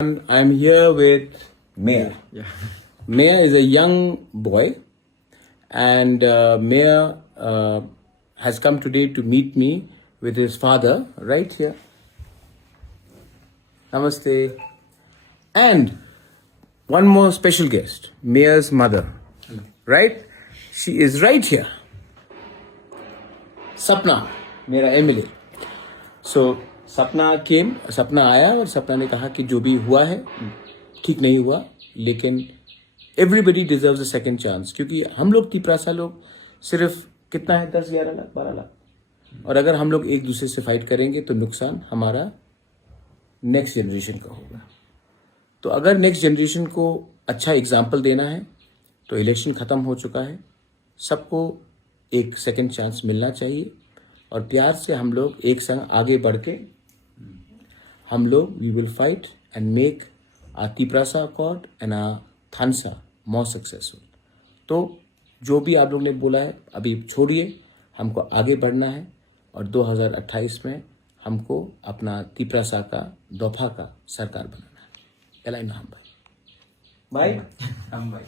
I'm here with Mayor. Yeah. Mayor is a young boy, and Mayor has come today to meet me with his father right here. Namaste. And one more special guest, Mayor's mother. Right? She is right here. Sapna, मेरा MLA. So सपना आया और सपना ने कहा कि जो भी हुआ है ठीक नहीं हुआ, लेकिन everybody deserves a second chance, क्योंकि हम लोग तिपरासा लोग सिर्फ कितना है 10, 11 लाख, 12 लाख, और अगर हम लोग एक दूसरे से फाइट करेंगे तो नुकसान हमारा नेक्स्ट जनरेशन का होगा. तो अगर नेक्स्ट जनरेशन को अच्छा एग्जाम्पल देना है तो इलेक्शन ख़त्म हो चुका है, सबको एक सेकंड चांस मिलना चाहिए और प्यार से हम लोग एक संग आगे बढ़ के हम लोग we will fight and make our Tiprasa accord and our Thansa more successful. तो जो भी आप लोग ने बोला है अभी छोड़िए, हमको आगे बढ़ना है और 2028 में हमको अपना तिपरासा का दफा का सरकार बनाना है. एलाइन हम भाई हम भाई